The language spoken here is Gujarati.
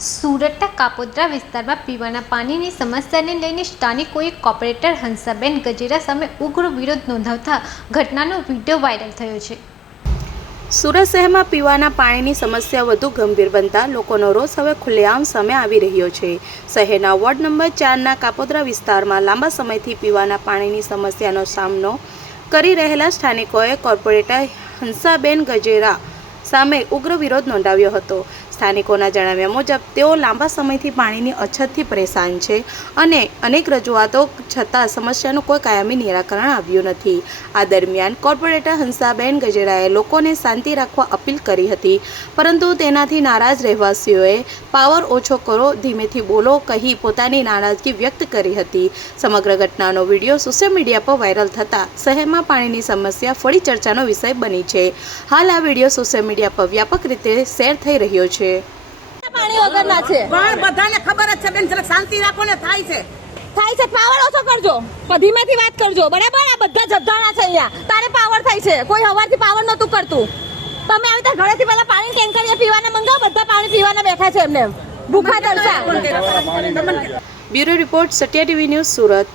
સુરતના કાપોદ્રા વિસ્તારમાં પીવાના પાણીની સમસ્યાને લઈને સ્થાનિકોએ કોર્પોરેટર હંસાબેન ગજેરા સામે ઉગ્ર વિરોધ નોંધાવતા ઘટનાનો વિડીયો વાયરલ થયો છે। સુરત શહેરમાં પીવાના પાણીની સમસ્યા વધુ ગંભીર બનતા લોકોનો રોષ હવે ખુલ્લેઆમ સામે આવી રહ્યો છે। શહેરના વોર્ડ નંબર 4ના કાપોદ્રા વિસ્તારમાં લાંબા સમયથી પીવાના પાણીની સમસ્યાનો સામનો કરી રહેલા સ્થાનિકોએ કોર્પોરેટર હંસાબેન ગજેરા સામે ઉગ્ર વિરોધ નોંધાવ્યો હતો। સ્થાનિકોના જણાવ્યા મુજબ તેઓ લાંબા સમયથી પાણીની અછતથી પરેશાન છે અને અનેક રજૂઆતો છતાં સમસ્યાનું કોઈ કાયમી નિરાકરણ આવ્યું નથી। આ દરમિયાન કોર્પોરેટર હંસાબેન ગજેરાએ લોકોને શાંતિ રાખવા અપીલ કરી હતી, પરંતુ તેનાથી નારાજ રહેવાસીઓએ પાવર ઓછો કરો, ધીમેથી બોલો કહી પોતાની નારાજગી વ્યક્ત કરી હતી। સમગ્ર ઘટનાનો વિડીયો સોશિયલ મીડિયા પર વાયરલ થતાં શહેરમાં પાણીની સમસ્યા ફરી ચર્ચાનો વિષય બની છે। હાલ આ વિડીયો સોશિયલ મીડિયા પર વ્યાપક રીતે શેર થઈ રહ્યો છે। પાણી વગરના છે પણ બધાને ખબર જ છે બેન, જરા શાંતિ રાખો ને। થાય છે પાવર ઓછો કરજો, ધીમેથી વાત કરજો, બરાબર। આ બધા જબ્ધાણા છે અહીંયા, તારે પાવર થાય છે, કોઈ હવારથી પાવર નહોતું કરતું। તમે આવી રીતે ઘરેથી પેલા પાણી ટેન્કર પીવાના મંગાવો, બધા પાણી પીવાના બેઠા છે એમને ભૂખા તરસા। Bureau report, Satya TV news, Surat.